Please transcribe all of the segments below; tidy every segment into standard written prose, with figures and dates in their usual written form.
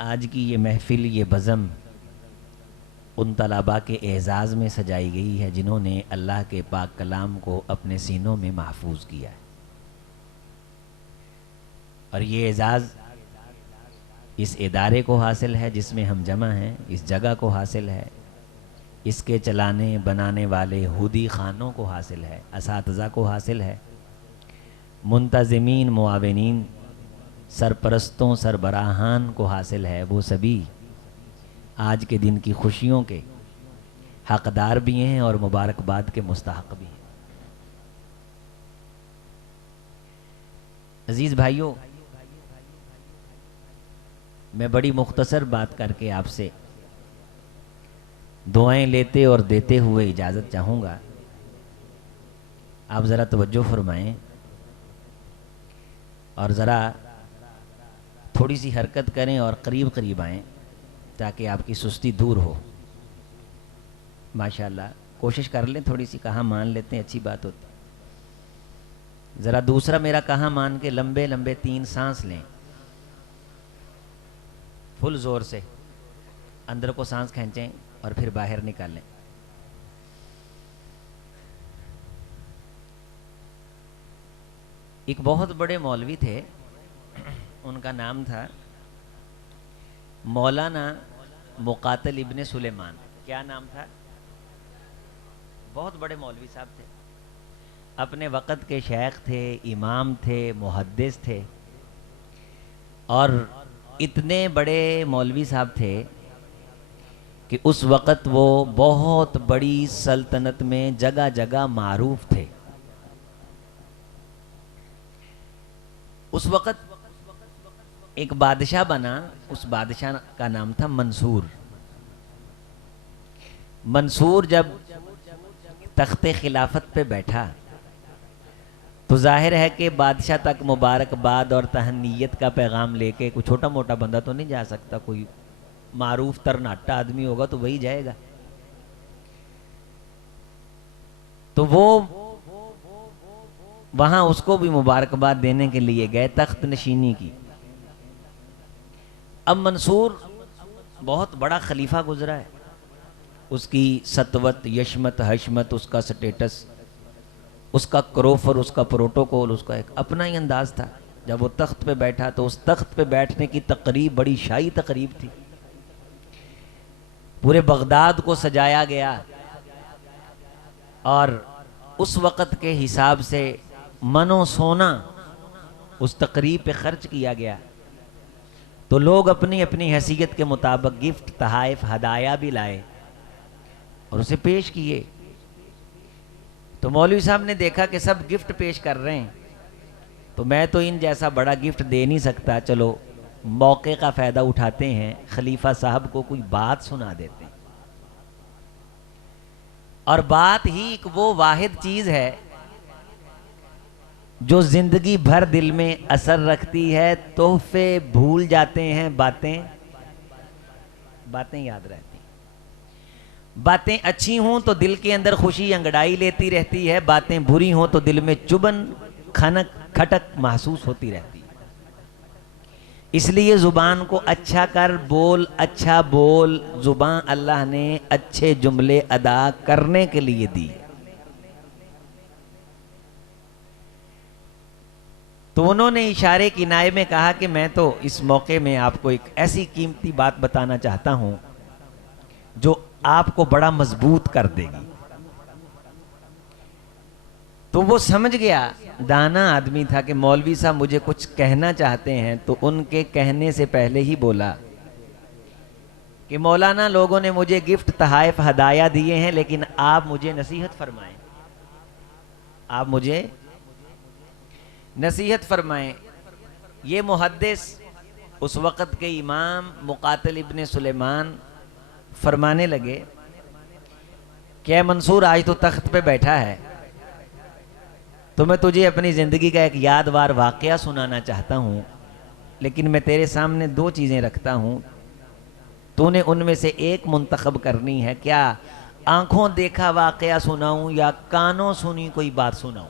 आज की ये महफ़िल, ये बज़म उन तलबा के एज़ाज़ में सजाई गई है जिन्होंने अल्लाह के पाक कलाम को अपने सीनों में महफूज किया है। और ये एज़ाज़ इस इदारे को हासिल है जिसमें हम जमा हैं, इस जगह को हासिल है, इसके चलाने बनाने वाले हुदी खानों को हासिल है, असातिज़ा को हासिल है, मुंतज़िमीन, मुआविनीन, सरपरस्तों, सरबराहान को हासिल है। वो सभी आज के दिन की खुशियों के हक़दार भी हैं और मुबारकबाद के मुस्तहक़ भी हैं। अज़ीज़ भाइयों, मैं बड़ी मुख्तसर बात करके आपसे दुआएं लेते और देते हुए इजाज़त चाहूँगा। आप ज़रा तवज्जो फरमाएं और ज़रा थोड़ी सी हरकत करें और करीब करीब आएँ ताकि आपकी सुस्ती दूर हो। माशाअल्लाह, कोशिश कर लें थोड़ी सी, कहाँ मान लेते हैं, अच्छी बात होती। ज़रा दूसरा मेरा कहाँ मान के लंबे लंबे 3 सांस लें, फुल ज़ोर से अंदर को सांस खींचें और फिर बाहर निकालें। एक बहुत बड़े मौलवी थे, उनका नाम था मौलाना मुकातिल इब्ने सुलेमान। क्या नाम था? बहुत बड़े मौलवी साहब थे, अपने वक़्त के शेख थे, इमाम थे, मुहद्दिस थे। और इतने बड़े मौलवी साहब थे कि उस वक़्त वो बहुत बड़ी सल्तनत में जगह जगह मारूफ थे। उस वक़्त एक बादशाह बना, उस बादशाह का नाम था मंसूर। मंसूर जब तख्ते खिलाफत पे बैठा तो जाहिर है कि बादशाह तक मुबारकबाद और तहनीयत का पैगाम लेके कोई छोटा मोटा बंदा तो नहीं जा सकता, कोई मारूफ तरनाटा आदमी होगा तो वही जाएगा। तो वो वहां उसको भी मुबारकबाद देने के लिए गए, तख्त नशीनी की। अब मंसूर बहुत बड़ा खलीफा गुजरा है, उसकी सतवत, यशमत, हशमत, उसका स्टेटस, उसका क्रोफर, उसका प्रोटोकॉल, उसका एक अपना ही अंदाज था। जब वो तख्त पे बैठा तो उस तख्त पे बैठने की तकरीब बड़ी शाही तकरीब थी। पूरे बगदाद को सजाया गया और उस वक़्त के हिसाब से मनो सोना उस तकरीब पे खर्च किया गया। तो लोग अपनी अपनी हैसियत के मुताबिक गिफ्ट, तहाइफ, हदाया भी लाए और उसे पेश किए। तो मौलवी साहब ने देखा कि सब गिफ्ट पेश कर रहे हैं, तो मैं तो इन जैसा बड़ा गिफ्ट दे नहीं सकता, चलो मौके का फ़ायदा उठाते हैं, खलीफा साहब को कोई बात सुना देते हैं। और बात ही एक वो वाहिद चीज़ है जो ज़िंदगी भर दिल में असर रखती है। तोहफे भूल जाते हैं, बातें बातें याद रहती। बातें अच्छी हों तो दिल के अंदर खुशी अंगड़ाई लेती रहती है, बातें बुरी हों तो दिल में चुभन, खनक, खटक महसूस होती रहती है। इसलिए ज़ुबान को अच्छा कर, बोल, अच्छा बोल। ज़ुबान अल्लाह ने अच्छे जुमले अदा करने के लिए दी। तो उन्होंने इशारे किनारे में कहा कि मैं तो इस मौके में आपको एक ऐसी कीमती बात बताना चाहता हूं जो आपको बड़ा मजबूत कर देगी। तो वो समझ गया, दाना आदमी था, कि मौलवी साहब मुझे कुछ कहना चाहते हैं। तो उनके कहने से पहले ही बोला कि मौलाना, लोगों ने मुझे गिफ्ट, तहाइफ, हदाया दिए हैं, लेकिन आप मुझे नसीहत फरमाएं, आप मुझे नसीहत फरमाएं। ये मुहद्दिस, उस वक़्त के इमाम मुकातिल इब्ने सुलेमान फरमाने लगे कि मंसूर, आज तो तख्त पे बैठा है तो मैं तुझे अपनी ज़िंदगी का एक यादगार वाक़या सुनाना चाहता हूँ, लेकिन मैं तेरे सामने 2 चीज़ें रखता हूँ, तूने उनमें से एक मुंतखब करनी है। क्या आंखों देखा वाक़या सुनाऊँ या कानों सुनी कोई बात सुनाऊँ?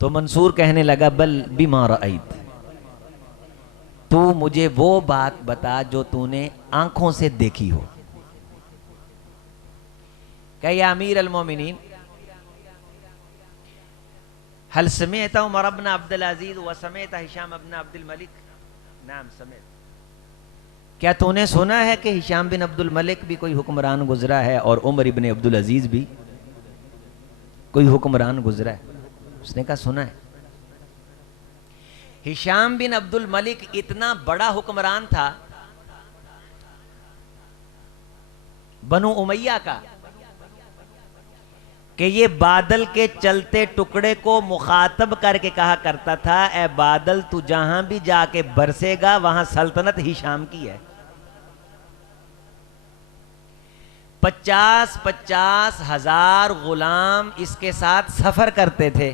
तो मंसूर कहने लगा, बल बिमा रअयत, तू मुझे वो बात बता जो तूने आंखों से देखी हो। क्या या अमीर अल मोमिनीन, हल समेत उमर इब्न अब्दुल अजीज व समेत हिशाम इब्न अब्दुल मलिक, नाम समेत, क्या तूने सुना है कि हिशाम बिन अब्दुल मलिक भी कोई हुक्मरान गुजरा है और उमर इब्न अब्दुल अजीज भी कोई हुक्मरान गुजरा है? उसने कहा सुना है। हिशाम बिन अब्दुल मलिक इतना बड़ा हुक्मरान था बनु उमैया का कि ये बादल के चलते टुकड़े को मुखातब करके कहा करता था, ए बादल तू जहां भी जाके बरसेगा वहां सल्तनत हिशाम की है। 50-50 हजार गुलाम इसके साथ सफर करते थे।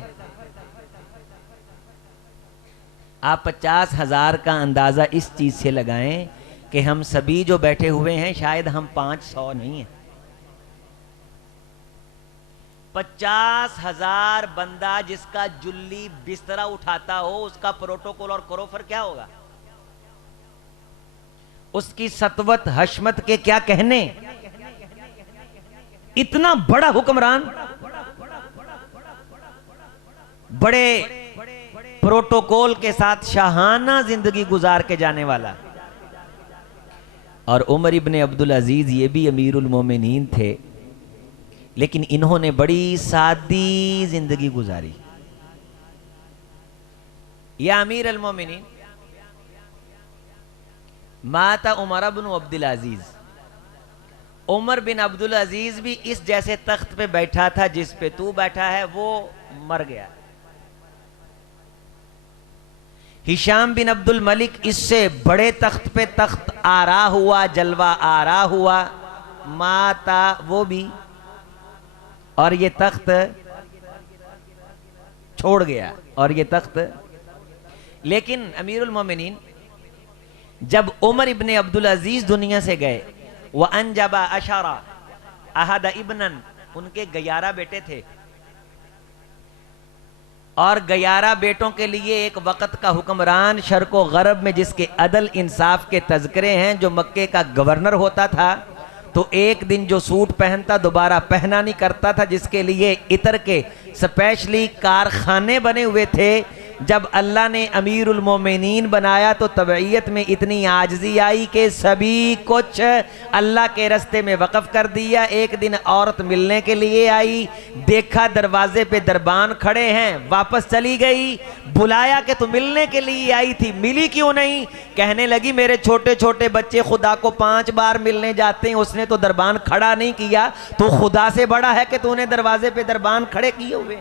आप 50,000 का अंदाजा इस चीज से लगाएं कि हम सभी जो बैठे हुए हैं शायद हम 500 नहीं है। 50,000 बंदा जिसका जुल्ली बिस्तरा उठाता हो, उसका प्रोटोकॉल और करोफर क्या होगा, उसकी सतवत हशमत के क्या कहने। इतना बड़ा हुक्मरान, बड़े प्रोटोकॉल के साथ शाहाना जिंदगी गुजार के जाने वाला। और उमर इब्ने अब्दुल अजीज ये भी अमीरुल मोमिनीन थे, लेकिन इन्होंने बड़ी सादी जिंदगी गुजारी। या अमीर अल मोमिनीन, माता उमर इब्न अब्दुल अजीज, उमर बिन अब्दुल अजीज भी इस जैसे तख्त पे बैठा था जिस पे तू बैठा है, वो मर गया। हिशाम बिन अब्दुल मलिक इससे बड़े तख्त पे तख्त आरा हुआ, जलवा आरा हुआ, माता वो भी, और ये तख्त छोड़ गया और ये तख्त। लेकिन अमीरुल मोमिनीन जब उमर इब्ने अब्दुल अजीज दुनिया से गए, वह अनजबा अशारा अहद इब्नन, उनके 11 बेटे थे और 11 बेटों के लिए एक वक़्त का हुक्मरान शर्को गरब में जिसके अदल इंसाफ के तज़किरे हैं, जो मक्के का गवर्नर होता था, तो एक दिन जो सूट पहनता दोबारा पहना नहीं करता था, जिसके लिए इतर के स्पेशली कारखाने बने हुए थे। जब अल्लाह ने अमीरुल मोमिनीन बनाया तो तबईयत में इतनी आजजी आई कि सभी कुछ अल्लाह के रास्ते में वक़फ़ कर दिया। एक दिन औरत मिलने के लिए आई, देखा दरवाजे पे दरबान खड़े हैं, वापस चली गई। बुलाया कि तू मिलने के लिए आई थी, मिली क्यों नहीं? कहने लगी मेरे छोटे छोटे बच्चे खुदा को 5 बार मिलने जाते हैं, उसने तो दरबान खड़ा नहीं किया, तो खुदा से बड़ा है कि तूने दरवाजे पे दरबान खड़े किए हुए।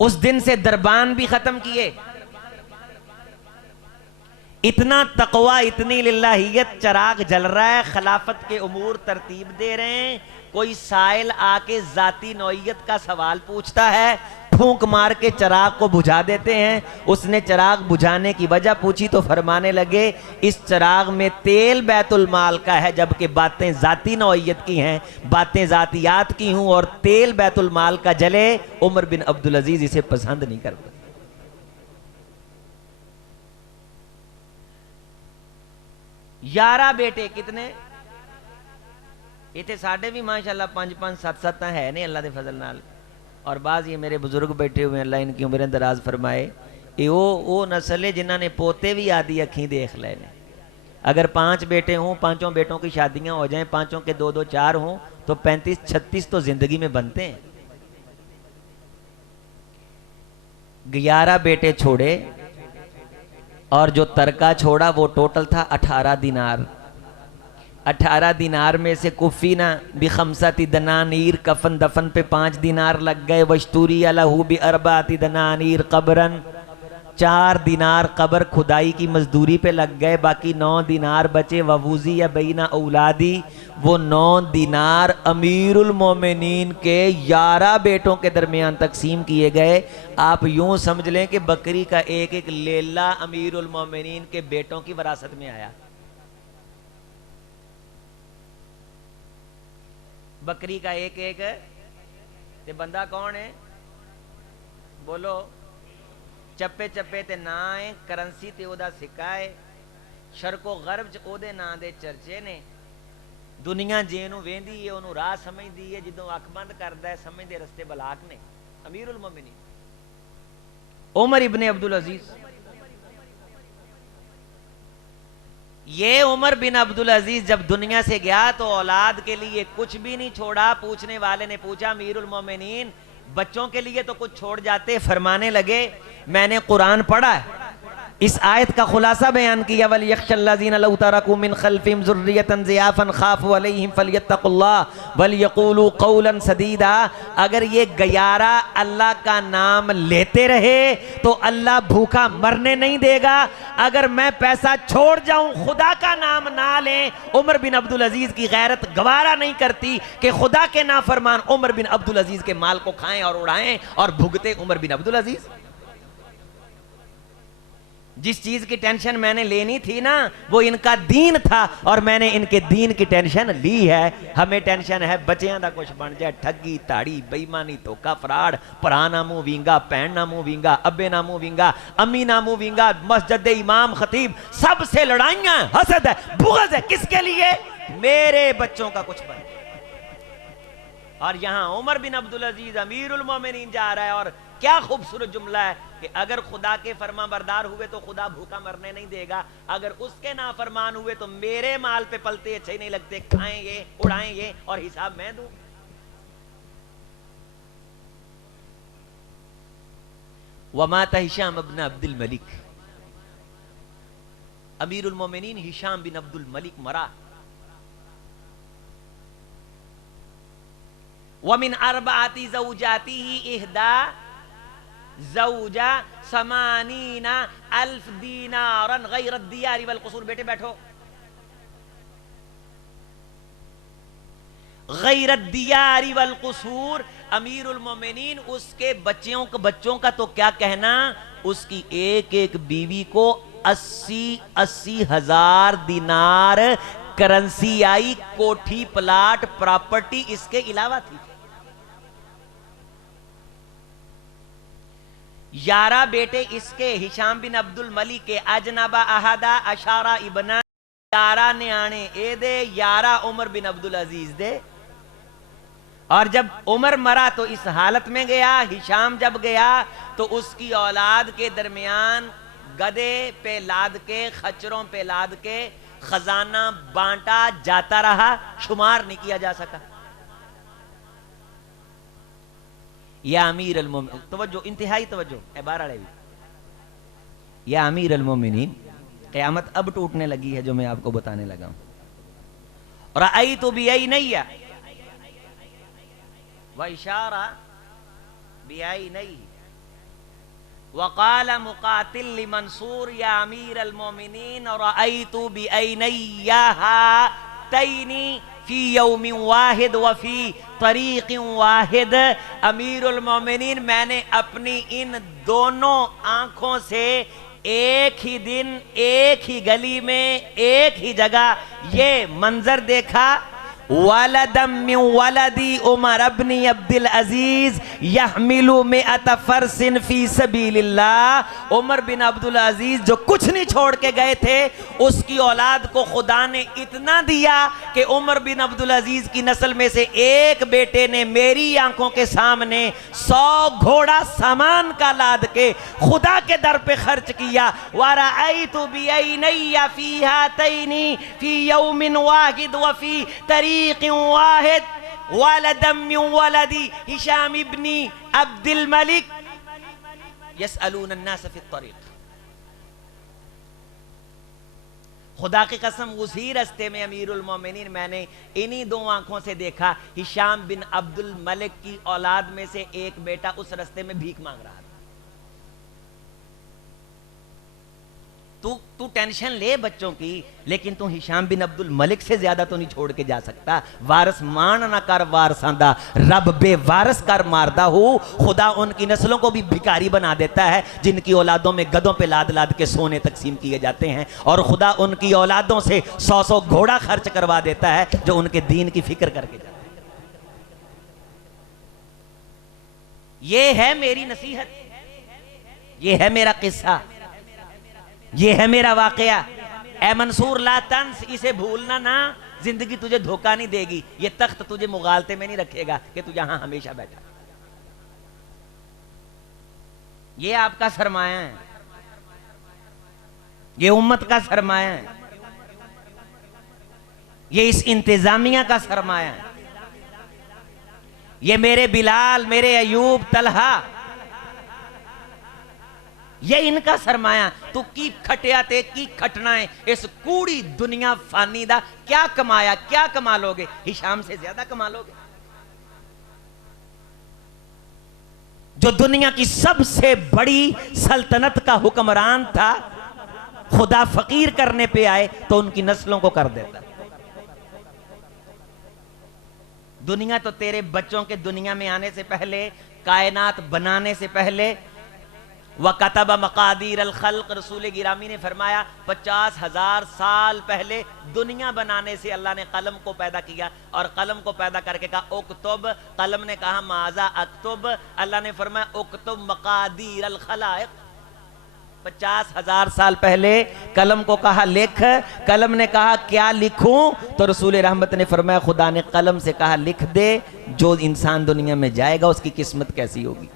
उस दिन से दरबान भी खत्म किए। इतना तकवा, इतनी लिल्लाहियत, चराग जल रहा है, खिलाफत के उमूर तरतीब दे रहे हैं। कोई साइल आके जाती नौइयत का सवाल पूछता है, फूंक मार के चराग को बुझा देते हैं। उसने चराग बुझाने की वजह पूछी तो फरमाने लगे इस चराग में तेल बैतुल माल का है, जबकि बातें जाती नौइयत की हैं, बातें जातियात की हूं और तेल बैतुल माल का जले। उमर बिन अब्दुल अजीज इसे पसंद नहीं करते। 11 बेटे, कितने इतने साढ़े भी माशाल्लाह 5-5 7-7 है नहीं अल्लाह के फजल नाल। और बाज ये मेरे बुजुर्ग बैठे हुए हैं, अल्लाह इनकी उम्रें दराज फरमाए। ये वो नस्ल है जिन्हों ने पोते भी आदि अखी देख लेने। अगर 5 बेटे हों, 5 बेटों की शादियां हो जाएं, 5 के 2-2 4 हों, तो 35-36 तो जिंदगी में बनते हैं। 11 बेटे छोड़े और जो तरका छोड़ा वो टोटल था 18 दिनार। 18 दिनार में से कुफीना बिखमसती दनानीर, कफन दफन पे 5 दिनार लग गए। वस्तूरी अलहू बि अरबाती दनानीर कब्रन, 4 दिनार कब्र खुदाई की मजदूरी पे लग गए। बाकी 9 दिनार बचे। ववूजी या बैना औलादी, वो 9 दिनार अमीरुल मोमिनीन के 11 बेटों के दरमियान तकसीम किए गए। आप यूं समझ लें कि बकरी का एक एक लेला अमीरुल मोमिनीन के बेटों की वरासत में आया। बकरी का एक एक, ते बंदा कौन है बोलो? ਚੱਪੇ ਚੱਪੇ ਤੇ ਨਾਂ ਹੈ, ਕਰੰਸੀ ਤੇ ਉਹਦਾ ਸਿੱਕਾ ਹੈ, ਸ਼ਰਕੋ ਗਰਬ ਚ ਉਹਦੇ ਨਾਂ ਦੇ ਚਰਚੇ ਨੇ। ਦੁਨੀਆ ਜੇ ਨੂੰ ਵੇਂਦੀ ਹੈ ਉਹਨੂੰ ਰਾਹ ਸਮਝਦੀ ਹੈ, ਜਦੋਂ ਅੱਖ ਬੰਦ ਕਰਦਾ ਹੈ ਸਮਝਦੇ ਰਸਤੇ ਬਲਾਕ ਨੇ। अमीरुल मोमिनीन उमर इब्ने अब्दुल अजीज, ये उमर बिन अब्दुल अजीज जब दुनिया से गया तो औलाद के लिए कुछ भी नहीं छोड़ा। पूछने वाले ने पूछा अमीरुल मोमिनीन बच्चों के लिए तो कुछ छोड़ जाते। फरमाने लगे मैंने कुरान पढ़ा है, इस आयत का खुलासा बयान किया, वलियख्शल्लज़ीना लौ तरकू मिन खल्फिहिम ज़ुर्रियतन ज़ियाफ़न ख़ाफ़ू अलैहिम फ़लियत्तक़ुल्लाह वलियक़ूलू क़ौलन सदीदा। अगर ये गयारा अल्लाह का नाम लेते रहे तो अल्लाह भूखा मरने नहीं देगा। अगर मैं पैसा छोड़ जाऊं खुदा का नाम ना लें, उमर बिन अब्दुल अजीज की गैरत गवारा नहीं करती कि खुदा के नाफरमान उमर बिन अब्दुल अजीज के माल को खाएं और उड़ाएं और भुगते उमर बिन अब्दुल अजीज। जिस चीज की टेंशन मैंने लेनी थी ना वो इनका दीन था और मैंने इनके दीन की टेंशन ली है। हमें टेंशन है बच्चियां दा कुछ बन जाए, ठगी ताड़ी बेईमानी धोखा फराड, भरा ना मुंह विंगा, भैन ना मुंह विंगा, अब्बे ना मुंह विंगा, अम्मी ना मुंह विंगा, मस्जिद इमाम खतीब सबसे लड़ाइयां, हसद है, बुग़्ज़ है, किसके लिए? मेरे बच्चों का कुछ बन। और यहां उमर बिन अब्दुल अजीज अमीरुल मोमिनीन जा रहा है और क्या खूबसूरत जुमला है कि अगर खुदा के फरमा बरदार हुए तो खुदा भूखा मरने नहीं देगा, अगर उसके नाफरमान हुए तो मेरे माल पे पलते अच्छे नहीं लगते, खाएंगे उड़ाएंगे और हिसाब मैं दूं। वमाता हिशाम इब्न अब्दुल मलिक, अमीरुल मोमिनीन हिशाम बिन अब्दुल मलिक मरा। वमिन अरबाती ज़ौजातिही इहदा ज़ौजा समानीना अल्फ दीनारन गैर दियारी वल क़ुसूर। बेटे बैठो। गैर दियारी वल क़ुसूर, अमीरुल मोमिनीन उसके बच्चों का तो क्या कहना, उसकी एक एक बीवी को 80 हजार दिनार करेंसी आई, कोठी प्लाट प्रॉपर्टी इसके अलावा थी। 11 बेटे इसके हिशाम बिन अब्दुल मलिक के, अजनबा अहदा अशारा इबना, 11 न्याणे ए दे, 11 उमर बिन अब्दुल अजीज दे। और जब उमर मरा तो इस हालत में गया, हिशाम जब गया तो उसकी औलाद के दरमियान गधे पे लाद के, खच्चरों पे लाद के खजाना बांटा जाता रहा, शुमार नहीं किया जा सका। या अमीर अल-मोमिनीन, तवज्जो, इंतहाई तवज्जो, या अमीर अल-मोमिनीन, क़यामत अब टूटने लगी है जो मैं आपको बताने लगा हूं। रअयतु बिअयनैया व इशारा बिअयनैहि वक़ाल मुक़ातिल लिमंसूर या अमीर अल-मोमिनीन रअयतु बिअयनैया हातैनी फी यौमिन वाहिद व फी तरीक़िन वाहिद। अमीरुल मोमिनीन मैंने अपनी इन दोनों आंखों से एक ही दिन, एक ही गली में, एक ही जगह ये मंजर देखा। वलदम मिन वलदी उमर इब्न अब्दुल अजीज यहमिलु मिअत फरसिन फी सबीलिल्लाह। उमर बिन अब्दुल अजीज जो कुछ नहीं छोड़ के गए थे, उसकी औलाद को खुदा ने इतना दिया कि उमर बिन अब्दुल अजीज की नस्ल में से एक बेटे ने मेरी आंखों के सामने 100 घोड़ा सामान का लाद के खुदा के दर पे खर्च किया। वरअयतु बिअयनैया फी हातैनी फी यौमिन वाहिद व फी वाहिद वलदम मिन वलदी हिशाम इब्नी अब्दुल मलिक यसअलून अन्नास फी तरीक़। खुदा की कसम उसी रास्ते में अमीरुल मोमिनीन मैंने इन्हीं दो आंखों से देखा, हिशाम बिन अब्दुल मलिक की औलाद में से एक बेटा उस रास्ते में भीख मांग रहा था। तू टेंशन ले बच्चों की, लेकिन तू हिशाम बिन अब्दुल मलिक से ज्यादा तो नहीं छोड़ के जा सकता। वारस मान ना कर वारसांदा, रब बेवारस कर मारदा हो। खुदा उनकी नस्लों को भी भिखारी बना देता है जिनकी औलादों में गधों पे लाद लाद के सोने तकसीम किए जाते हैं, और खुदा उनकी औलादों से 100 घोड़ा खर्च करवा देता है जो उनके दीन की फिक्र करके जाते हैं। ये है मेरी नसीहत, ये है मेरा किस्सा, ये है मेरा वाकया। ए मंसूर ला तंस, इसे भूलना ना, जिंदगी तुझे धोखा नहीं देगी। ये तख्त तुझे मुगालते में नहीं रखेगा कि तू यहां हमेशा बैठा। ये आपका सरमाया है, ये उम्मत का सरमाया है, ये इस इंतजामिया का सरमाया है। ये मेरे बिलाल, मेरे अयूब, तलहा, ये इनका सरमाया। तू की खटिया ते की खटना है इस कूड़ी दुनिया फानी दा। क्या कमाया, क्या कमा लोगे? हिशाम से ज्यादा कमा लोगे, जो दुनिया की सबसे बड़ी सल्तनत का हुक्मरान था। खुदा फकीर करने पे आए तो उनकी नस्लों को कर देता। दुनिया तो तेरे बच्चों के दुनिया में आने से पहले, कायनात बनाने से पहले, वकतब मकादीर अल खल्क, रसूल गिरामी ने फरमाया 50,000 साल पहले दुनिया बनाने से अल्लाह ने कलम को पैदा किया। और कलम को पैदा करके कहा उक्तुब, कलम ने कहा माजा अक्तुब, अल्लाह ने फरमाया उक्तुब मकादीर अल खलाइक। 50,000 साल पहले कलम को कहा लिख, कलम ने कहा क्या लिखूं? तो रसूल रहमत ने फरमाया खुदा ने कलम से कहा लिख दे, जो इंसान दुनिया में जाएगा उसकी किस्मत कैसी होगी।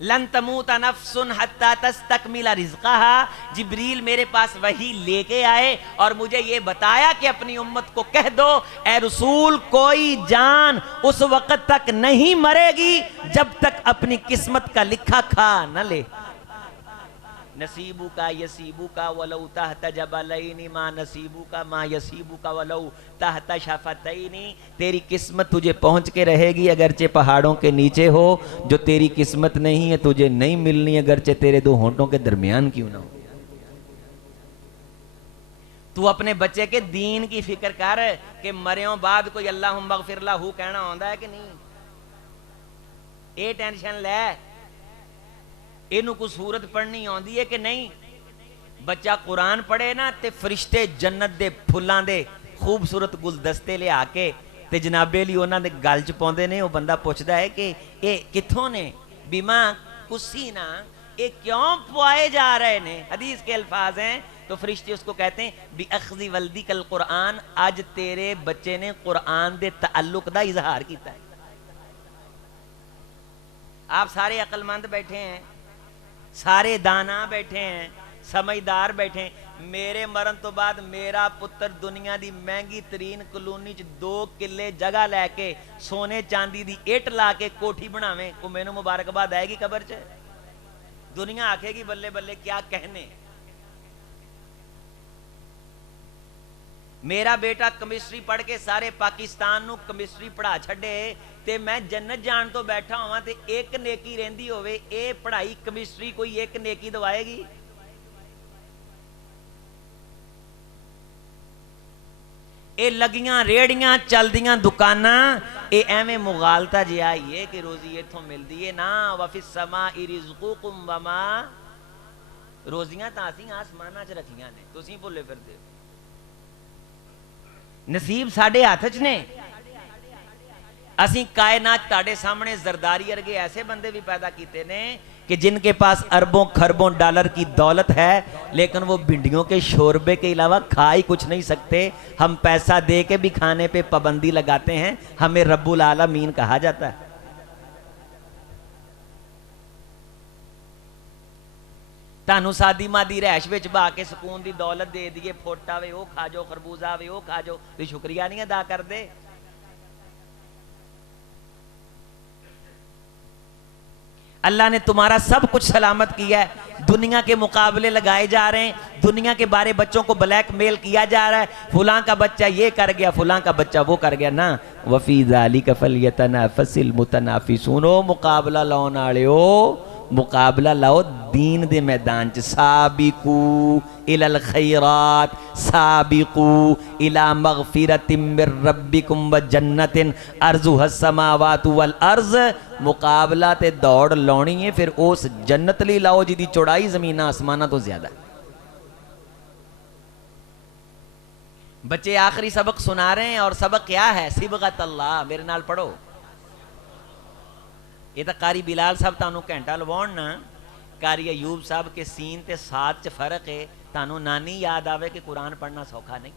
लन तमूता नफ्सुन हत्ता तस्तकमिला रिज़्क़हा। जिब्रील मेरे पास वही लेके आए और मुझे ये बताया कि अपनी उम्मत को कह दो, ए रसूल, कोई जान उस वक्त तक नहीं मरेगी जब तक अपनी किस्मत का लिखा खा न ले। नसीबू का यसीबू का वलौ तहत जबलैनी मा नसीबू का मा यसीबू का वलौ तहत शफतैनी। तेरी किस्मत तुझे पहुंच के रहेगी अगरचे पहाड़ों के नीचे हो। जो तेरी किस्मत नहीं है तुझे नहीं मिलनी अगरचे तेरे दो होंठों के दरमियान क्यों ना हो। तू अपने बच्चे के दीन की फिक्र कर कि मरियों बाद कोई अल्लाहुम्मा ग़फ़िर लहू कहना आंदा है कि नहीं। ये टेंशन ले, इनू को सूरत पढ़नी आंदी है कि नहीं। बच्चा कुरान पढ़े ना ते फरिश्ते जन्नत दे फुल्लां दे खूबसूरत गुलदस्ते ले आके ते जनाबे लिए उन्होंने गल च पाउंदे ने। वो बंदा पूछता है कि ये कित्थों ने? बीमा कुसी ना, ये क्यों पुआए जा रहे ने? हदीस के अल्फाज हैं। तो फरिश्ते उसको कहते हैं बी अख्ज़ी वल्दी कल कुरान, आज तेरे बच्चे ने कुरान दे ताल्लुक दा इजहार किया है। आप सारे अक्लमंद बैठे हैं, सारे दाना बैठे हैं, समझदार बैठे हैं। मेरे मरण तो बाद मेरा पुत्र दुनिया दी महंगी तरीन कलोनी च 2 किले जगह लैके सोने चांदी दी इट ला के कोठी बनावे, को मैनू मुबारकबाद आएगी कबर च? दुनिया आखेगी बल्ले बल्ले क्या कहने। मेरा बेटा केमिस्ट्री पढ़ के सारे पाकिस्तान नू केमिस्ट्री पढ़ा छड़े ते मैं जन्नत जान तो बैठा हुआ ते एक नेकी रहिंदी होवे, ए पढ़ाई केमिस्ट्री कोई एक नेकी दवाएगी? ए लगियां रेड़ियां चलदियां दुकाना, ए एवें मुगालता जिहा ही है कि रोजी इथों मिलदी है ना। वफिस समाई रिज़्क़ुकुम वमा, रोजियां तां असीं आसमानां च रखियां ने, तुसीं भुल्ले फिरदे। नसीब साडे हाथ च ने। असीं कायनात ताड़े सामने जरदारी अर्गे ऐसे बंदे भी पैदा किए ने कि जिनके पास अरबों खरबों डॉलर की दौलत है, लेकिन वो भिंडियों के शोरबे के अलावा खा ही कुछ नहीं सकते। हम पैसा दे के भी खाने पे पाबंदी लगाते हैं, हमें रब्बुल आलमीन कहा जाता है। तानू सादी मादी रैश विच बा के सुकून दी दौलत दे दिए, फुट आवे वो खा जाओ, खरबूजा आवे वो खा जाओ, तो शुक्रिया नहीं अदा कर दे। अल्लाह ने तुम्हारा सब कुछ सलामत किया है। दुनिया के मुकाबले लगाए जा रहे हैं, दुनिया के बारे बच्चों को ब्लैकमेल किया जा रहा है। फुलां का बच्चा ये कर गया, फुलां का बच्चा वो कर गया ना। वफी ज़ालिका फलयतनाफसिल मुतनाफिसून। मुकाबला लाउण वालिओ, मुकाबला लाओ दीन दे मैदान च। साबिकू इलल खैरात, साबिकू इला मगफिरतिम मिर रब्बिकुम व जन्नतिन अर्जुहस समावातु वल अर्ज। मुकाबला ते दौड़ लाउणी है, फिर उस जन्नत लई लाओ जिहदी चौड़ाई जमीन आसमाना तो ज्यादा। बच्चे आखिरी सबक सुना रहे हैं और सबक क्या है? सिबगत अल्लाह। मेरे नाल पढ़ो। ये तो कारी बिलाल साहब तुहानू घंटा लवाउण ना, कारी अयूब साहब के सीन ते साद च फर्क है। तुहानू नानी याद आवे कि कुरान पढ़ना सौखा नहीं।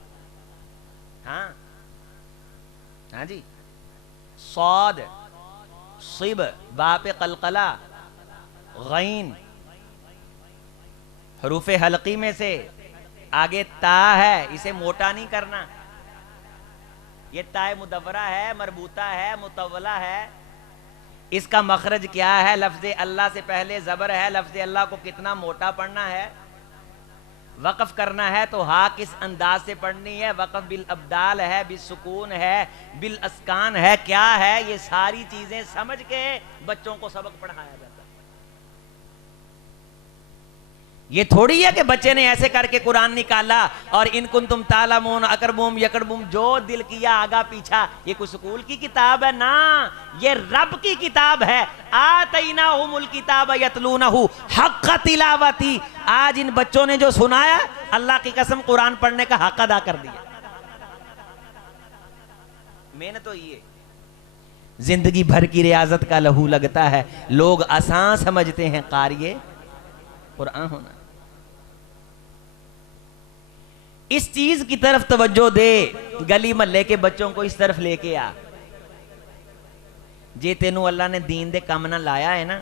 हाँ हाँ जी, सौद सिब बाप कलकला गैन, हरूफे हल्की में से आगे ता है, इसे मोटा नहीं करना। ये ताए मुदव्वरा है, मरबूता है, मुतव्वला है। इसका मखरज क्या है? लफ्ज़ अल्लाह से पहले ज़बर है। लफ्ज़ अल्लाह को कितना मोटा पढ़ना है? वक़फ़ करना है तो हा किस अंदाज से पढ़नी है? वक़फ़ बिल अब्दाल है, बिल सुकून है, बिल अस्कान है, क्या है? ये सारी चीज़ें समझ के बच्चों को सबक पढ़ाया जाता है। ये थोड़ी है कि बच्चे ने ऐसे करके कुरान निकाला और इनकुन तुम तालमून अकरबुम यकरबुम जो दिल किया आगा पीछा। ये कोई स्कूल की किताब है ना, ये रब की किताब है। आतैनाहुमुल किताब यतलूनहु हक़्क़ तिलावती। आज इन बच्चों ने जो सुनाया, अल्लाह की कसम कुरान पढ़ने का हक अदा कर दिया। मैंने तो ये जिंदगी भर की रियाजत का लहू लगता है, लोग आसान समझते हैं कारिए कुरान होना। इस चीज की तरफ तवज्जो दे, गली महल्ले के बच्चों को इस तरफ लेके आ। जे तेनू अल्लाह ने दीन दे काम ना लाया है ना,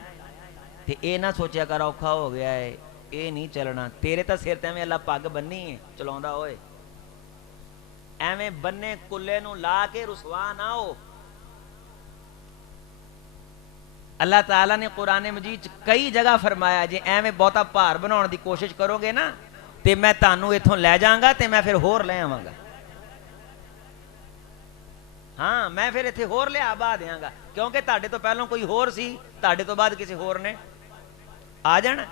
ते ए ना सोचा कर औखा हो गया है, ये नहीं चलना। तेरे तो सिर ते एवें अल्लाह पग बन्नी है चलाउंदा होए, एवें बन्ने कुल्ले नू ला के रुसवा ना हो। अल्लाह ताला ने कुरान मजीद कई जगह फरमाया, जे एवें बहुता भार बनाने की कोशिश करोगे ना, ते मैं तानू इथों लै जाऊंगा ते मैं फिर होर ले आवांगा। हाँ, मैं फिर इत्थे होर लिया बहा देंगा, क्योंकि तुहाडे तो पहलों कोई होर सी, तुहाडे तो बाद किसी होर ने आ जाना।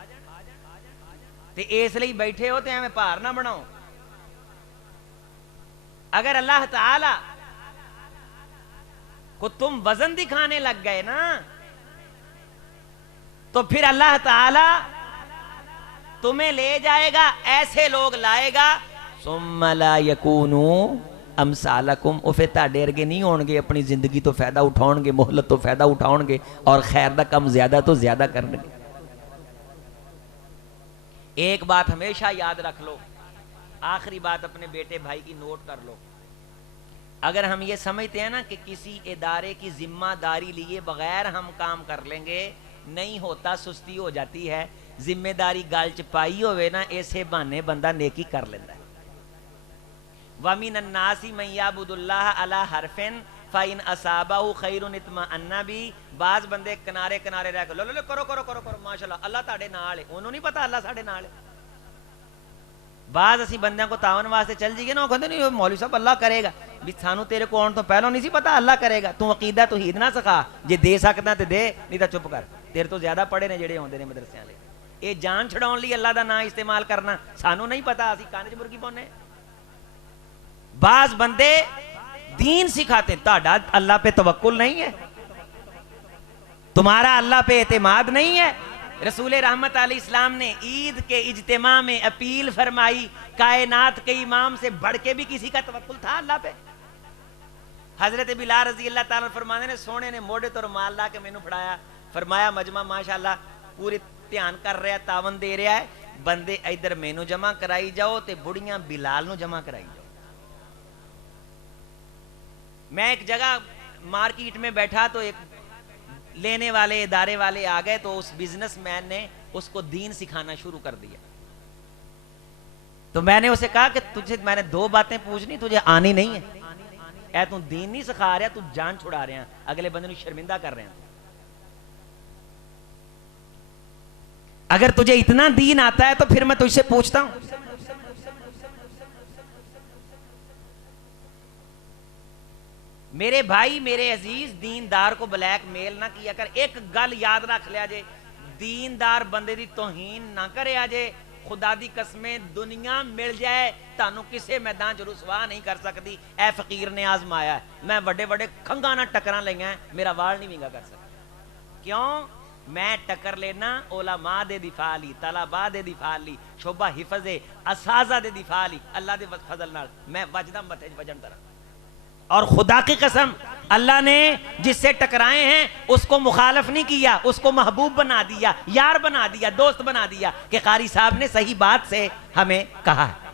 ते इसलिए बैठे हो ते एवें भार ना बनाओ। अगर अल्लाह ताला को तुम वजन दिखाने लग गए ना, तो फिर अल्लाह ताला तुम्हें ले जाएगा, ऐसे लोग लाएगा, सुम्मा ला यकूनू अमसालकुम। वो फिर तुहाडे वर्गे नहीं होणगे, अपनी जिंदगी तो फायदा उठाउणगे, मोहलत तो फायदा उठाउणगे और खैर दा कम ज्यादा तो ज्यादा करनगे। एक बात हमेशा याद रख लो, आखिरी बात अपने बेटे भाई की नोट कर लो। अगर हम ये समझते हैं ना कि किसी इदारे की जिम्मेदारी लिए बगैर हम काम कर लेंगे, नहीं होता, सुस्ती हो जाती है। जिम्मेदारी गल च पाई होवे ना, ऐसे बहाने बंदा नेकी कर लेंदा है। वमिन अन्नासी मन याबुदुल्लाह अला हरफिन फाइन असाबाहु खैरुन इत्मअन्ना भी। बाज बंदे किनारे किनारे रह के लो लो करो करो करो करो माशाल्लाह अल्लाह ताड़े नाल है, उन्होंने नहीं पता अल्लाह साडे नाल है। बाज असी बंदे को तावन वास्ते चल जाइए ना, वो कहते नहीं मौलवी साहब अल्लाह करेगा, भी सानू तेरे को आने तो पहलों नहीं सी पता अल्लाह करेगा। तू अकीदा तौहीद ना सिखा, जे दे सकदा ते दे, नहीं तो चुप कर। तेरे तो ज्यादा पढ़े ने जेड़े होंदे ने मदरसे वाले। ये जान छड़ाउण लई अल्लाह दा नाम इस्तेमाल करना, सानू नहीं पता, असी कान च मुर्गी पाउने। बाज बंदे दीन सिखाते, तुहाडा अल्लाह पे तवक्कुल नहीं है, तुम्हारा अल्लाह पे एतमाद नहीं है। रसूल रहमत अलैहिस्सलाम ने ईद के इज्तिमा में अपील फरमाई, कायनात के इमाम से बढ़ के भी किसी का तवक्कुल था अल्लाह पे? हजरत बिलाल रजी अल्लाह ताला फरमाने ने, सोने ने मोड़े तो रुमाल ला के मैनू फड़ाया, फरमाया मजमा माशाअल्लाह पूरे ध्यान कर रहा, तावन दे रहा है, बंदे इधर मैनू जमा कराई जाओ ते बुढ़ियां बिलाल नू जमा कराई जाओ। मैं एक जगह मार्केट में बैठा तो एक लेने वाले इदारे वाले आ गए, तो उस बिजनेसमैन ने उसको दीन सिखाना शुरू कर दिया। तो मैंने उसे कहा कि तुझे मैंने दो बातें पूछनी, तुझे आनी नहीं है, ऐ तू दीन नहीं सिखा रहा, तू जान छुड़ा रहा, अगले बंदे को शर्मिंदा कर रहे हैं। अगर तुझे इतना दीन आता है तो फिर मैं तुझसे पूछता हूं, मेरे भाई मेरे अजीज, दीनदार को ब्लैकमेल ना किया कर। एक गल याद रख लिया जे, दीनदार बंदे दी तौहीन ना करे जे। खुदा दी कसमें दुनिया मिल जाए तानू किसे मैदान च रुसवा नहीं कर सकती। ए फकीर ने आजमाया है, मैं बड़े बड़े खंगा ना टकरां लईआं, मेरा वाल नहीं विंगा कर सकता। क्यों? मैं टक्कर लेना ओलामा दे दिफा ली, तलबा दे दिफा ली, शोभा हिफजे असाजा दे दिफा ली, अल्लाह दे फजल नाल मैं वजदा मथे वजन तरह। और खुदा की कसम, अल्लाह ने जिससे टकराए हैं उसको मुखालफ नहीं किया, उसको महबूब बना दिया, यार बना दिया, दोस्त बना दिया कि कारी साहब ने सही बात से हमें कहा है।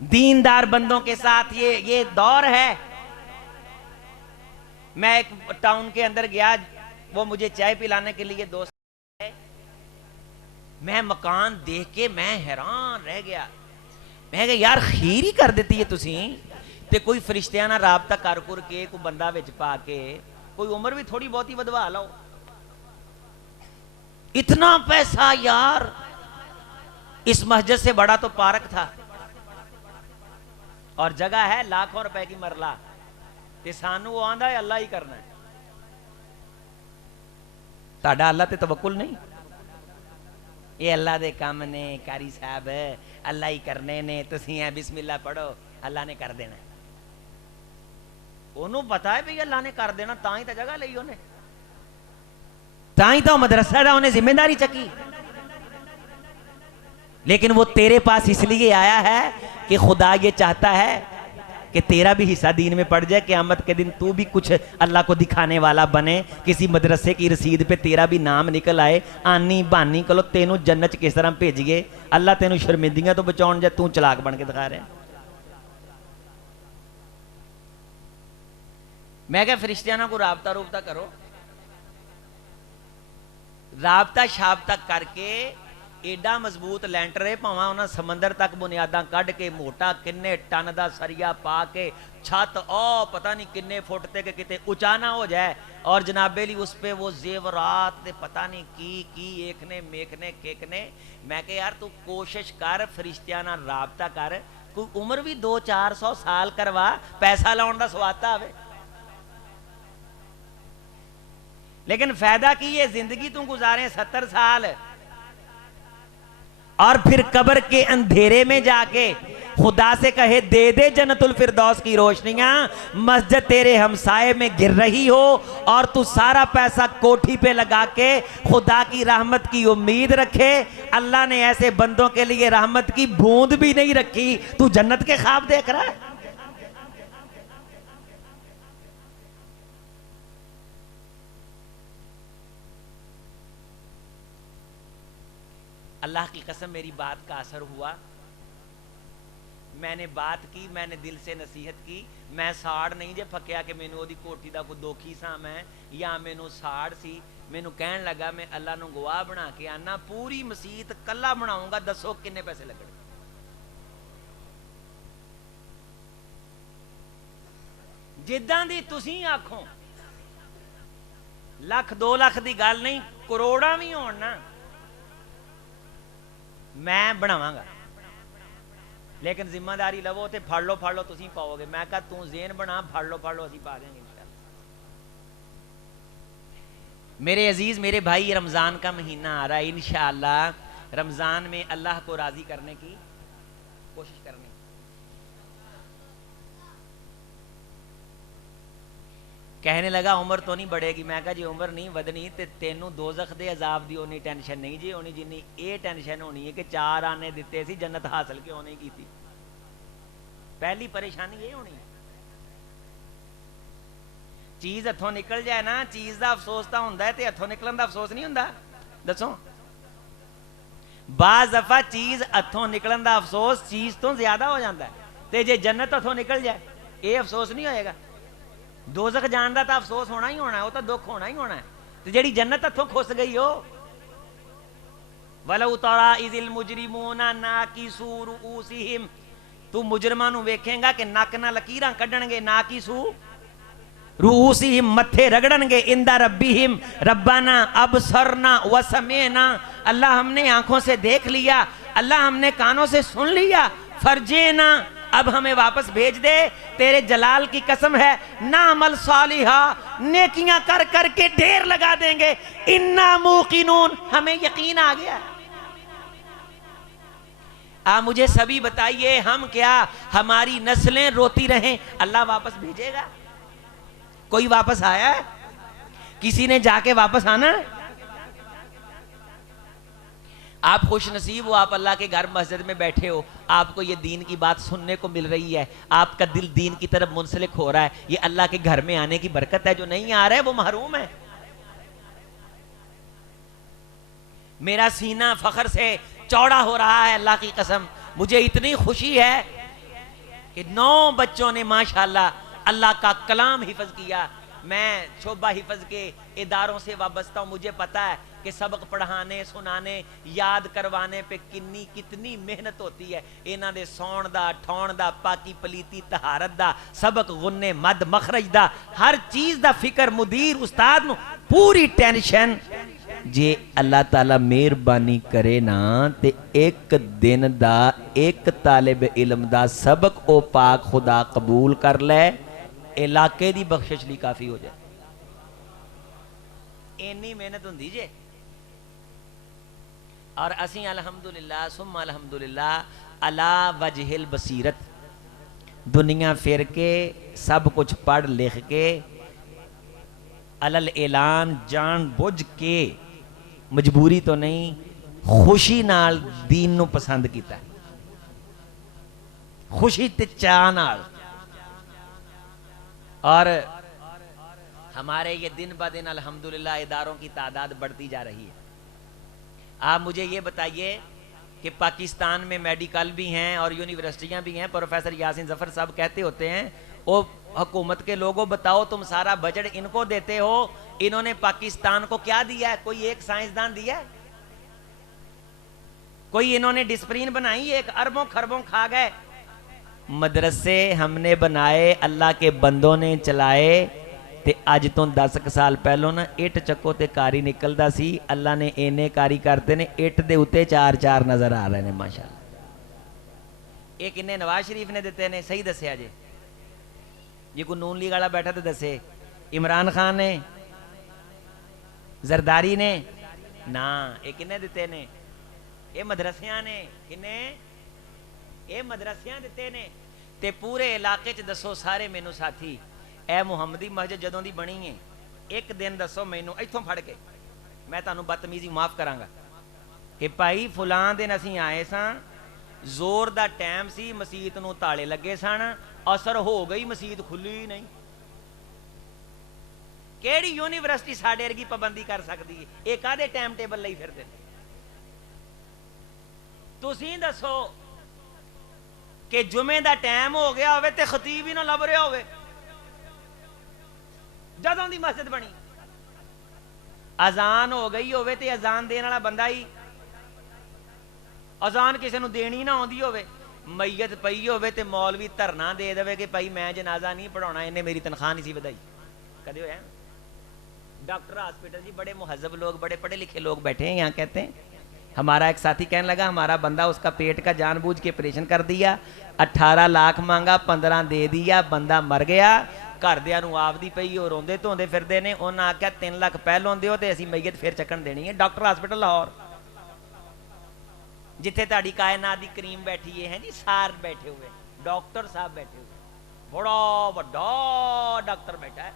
दीनदार बंदों के साथ ये दौर है। मैं एक टाउन के अंदर गया, वो मुझे चाय पिलाने के लिए दोस्त है। मैं मकान देख के मैं हैरान रह गया। मैं कहा यार खीर ही कर देती है तुसी ते कोई फरिश्तियां ना राबता कर के कोई बंदा विच पा के कोई उम्र भी थोड़ी बहुत ही वधवा लो। इतना पैसा यार, इस मस्जिद से बड़ा तो पार्क था और जगह है लाखों रुपए की मरला, ते सानू वो आंदा है अल्लाह ही करना है। ताड़ा अल्लाह ते तवक्कुल नहीं, ये अल्लाह दे काम ने कारी साहब अल्लाह ही करने ने, तुसी है बिस्मिल्लाह पढ़ो अल्लाह ने कर देना। ओनू पता है भी अल्लाह ने कर देना, ता ही तो जगह ली उन्हें, ता ही तो मदरसा दा उन्हें जिम्मेदारी चकी। लेकिन वो तेरे पास इसलिए आया है कि खुदा ये चाहता है कि तेरा भी हिस्सा दीन में पड़ जाए, क़यामत के दिन तू भी कुछ अल्लाह को दिखाने वाला बने, किसी मदरसे की रसीद पे तेरा भी नाम निकल आए। आनी बहानी कलो तेनू जन्नत किस तरह भेजिए, अल्लाह तेनू शर्मिंदियां तो बचाउण जाए, तू चलाक बन के दिखा रहा। मैं क्या फरिश्तियां को राबता रूबता करो, राबता शाबता करके एडा मजबूत लैंटर है, भावें उन्हें समंदर तक बुनियादा कढ़ के मोटा किन्ने टन का सरिया पा के छत ओ पता नहीं किन्ने फुट ते के किते उचा ना हो जाए, और जनाबे ली उस पे वो जेवरात ते पता नहीं की एकने मेखने केकने। मैं कह यार तू कोशिश कर, फरिश्तियां नाल राबता कर, कोई उम्र भी 200-400 साल करवा, पैसा लाउण दा स्वाद आवे। लेकिन फायदा की ये जिंदगी तू गुजारे 70 साल और फिर कब्र के अंधेरे में जाके खुदा से कहे दे दे जन्नतुल फिरदौस की रोशनियां, मस्जिद तेरे हमसाए में गिर रही हो और तू सारा पैसा कोठी पे लगा के खुदा की रहमत की उम्मीद रखे। अल्लाह ने ऐसे बंदों के लिए रहमत की बूंद भी नहीं रखी, तू जन्नत के ख्वाब देख रहा है। अल्लाह की कसम मेरी बात का असर हुआ, मैंने बात की, मैंने दिल से नसीहत की। मैं साड़ नहीं जे फकिया कि मैनू ओदी कोठी दा कोई दोखी सा मैं, या मैनू साड़ सी। मैनू कहन लगा मैं अल्लाह नू गवाह बना के आना पूरी मसीत कला बनाऊंगा, दसो किन्ने पैसे लगने। जिद्दां दी तुसीं आखो, लख 2 लाख दी गल नहीं, करोड़ा भी होण ना मैं बनावांगा, लेकिन जिम्मेदारी लवो तो फड़ लो तुसीं पाओगे। मैं कहा तू ज़ेन बना, फड़ लो असीं पा देंगे इंशाअल्लाह। मेरे अजीज मेरे भाई, रमज़ान का महीना आ रहा है, इंशाअल्लाह रमज़ान में अल्लाह को राज़ी करने की कोशिश करनी। कहने लगा उम्र तो नहीं बढ़ेगी। मैं कहा जी उम्र नहीं वधनी ते तेनू दोज़ख दे अजाब दी उन्नी टेंशन नहीं जी होनी जिन्नी ये टेंशन होनी है कि 4 आने दिते सी जन्नत हासिल क्यों नहीं की थी। पहली परेशानी ये होनी है। चीज हथों निकल जाए ना, चीज का अफसोस तो होंदा है ते हथों निकलन का अफसोस नहीं होंदा। दसो बाज़ दफा चीज हथों निकलन का अफसोस चीज तो ज्यादा हो जाता है, ते जे जन्नत हथों निकल जाए ये अफसोस नहीं होएगा। दोज़ख जान का तो अफसोस होना ही होना है, वो तो दुख होना ही होना है। तो जी जन्नत हथों खुस गई हो, वलौ तरा इज़िल मुजरिमूना नाकिसू रुऊसिहिम, तू मुजरमां नूं वेखेगा कि नक ना लकीरां कड्ढणगे, नाकिसू रुऊसिहिम मथे रगड़नगे, इंदा रब्बिहिम रब्बाना अबसरना व समेना, अल्लाह हमने आंखों से देख लिया, अल्लाह हमने कानों से सुन लिया, फरजेना अब हमें वापस भेज दे, तेरे जलाल की कसम है ना अमल सालिहा, नेकियां कर करके ढेर लगा देंगे, इन्ना मूकिनून, हमें यकीन आ गया। मुझे सभी बताइए हम क्या हमारी नस्लें रोती रहें अल्लाह वापस भेजेगा? कोई वापस आया है? किसी ने जाके वापस आना है? आप खुश नसीब हो, आप अल्लाह के घर मस्जिद में बैठे हो, आपको ये दीन की बात सुनने को मिल रही है, आपका दिल दीन की तरफ मुंसलिक हो रहा है, ये अल्लाह के घर में आने की बरकत है। जो नहीं आ रहा है वो महरूम है। मेरा सीना फखर से चौड़ा हो रहा है, अल्लाह की कसम मुझे इतनी खुशी है कि 9 बच्चों ने माशाल्लाह अल्लाह का कलाम हिफज किया। मैं शोभा हिफज के इदारों से वाबस्ता हूं, मुझे पता है कि सबक पढ़ाने सुनाने याद करवाने पे कितनी मेहनत होती है। इन्हां दे सौण दा ठौण दा पाकी पलीती तहारत दा सबक गुन्ने मद मखरज दा हर चीज दा फिक्र मुदीर उस्ताद नूं पूरी टेंशन। जे अल्लाह ताला मेहरबानी करे ना ते एक दिन दा एक तालिब इल्म दा सबक ओ पाक खुदा कबूल कर ले, इलाके दी बख्शिश ली काफी हो जाए। इन्नी मेहनत हुंदी जे। और असी अल्हम्दुलिल्लाह सुम्मा अल्हम्दुलिल्लाह अला वजहिल बसीरत दुनिया फिर के सब कुछ पढ़ लिख के अलल ऐलान जान बुझ के मजबूरी तो नहीं खुशी नाल दीन नूं पसंद कीता, खुशी ते चाह नाल। और हमारे ये दिन ब दिन अल्हम्दुलिल्लाह इदारों की तादाद बढ़ती जा रही है। आप मुझे ये बताइए कि पाकिस्तान में मेडिकल भी हैं और यूनिवर्सिटियां भी हैं। प्रोफेसर यासीन जफर साहब कहते होते हैं, ओ हुकूमत के लोगों बताओ तुम सारा बजट इनको देते हो, इन्होंने पाकिस्तान को क्या दिया है? कोई एक साइंसदान दिया है? कोई इन्होंने डिस्प्रिन बनाई? एक अरबों खरबों खा गए। मदरसे हमने बनाए, अल्लाह के बंदों ने चलाए। ते अज तो 10 साल पहलों ना इट चक्को ते कारी निकलदा सी, अल्लाह ने इन्ने कारी करते ने इट दे उत्ते 4-4 नजर आ रहे हैं माशाअल्लाह। ये किन्ने नवाज शरीफ ने दिते ने? सही दसिया जे, ये कोई नून लीग वाला बैठा तो दसे। इमरान खान ने, जरदारी ने ना, ये किन्ने दिते ने? ये मदरसियां ने। किन्ने? ये मदरसियां दिते ने। ते पूरे इलाके च दसो सारे मैनू साथी, ए मुहम्मदी मस्जिद जदों दी बनी है, एक दिन दसो मैनू इत्थों फड़ के, मैं तुहानू बदतमीजी माफ करांगा कि भाई फुलां दिन असीं आए सां, जोर दा टाइम सी, मसीत नूं ताले लगे सन, असर हो गई, मसीत खुली ही नहीं। केड़ी यूनिवर्सिटी साडे वर्गी पाबंदी कर सकती है? ये काहदे टाइम टेबल लई फिरदे? तुसीं दसो कि जुमे दा टाइम हो गया होवे ते खतीब ही ना लभ रहा होवे, जदों दी मस्जिद बनी। अजान हो गई होवे ते अजान देने वाला बंदा ही, अजान किसी नूं देनी ना आउंदी होवे, मैयत पई होवे ते मौलवी धरना दे देवे कि भाई मैं जनाजा नहीं पढ़ाउणा, इन्हें मेरी तनख्वाह नहीं सी वधाई। कदे होया? डॉक्टर हॉस्पिटल जी, बड़े मुहज्जब लोग, बड़े पढ़े लिखे लोग बैठे हैं यहाँ। कहते हैं, हमारा एक साथी कहने लगा हमारा बंदा, उसका पेट का जानबूझ के ऑपरेशन कर दिया, 18 लाख मांगा, 15 दे दिया, बंदा मर गया। घरदियां नूं आपदी पई हो, रोंदे धोंदे फिरदे ने। उन्हें आख्या 3 लाख पहलों दिओ ते असीं मैयत फिर चक्कन देनी है। डॉक्टर हॉस्पिटल लाहौर, जिथे तुहाडी कायनात दी करीम बैठी है जी, सार बैठे हुए, डॉक्टर साहब बैठे हुए, बड़ा बड़ा डॉक्टर बैठा है।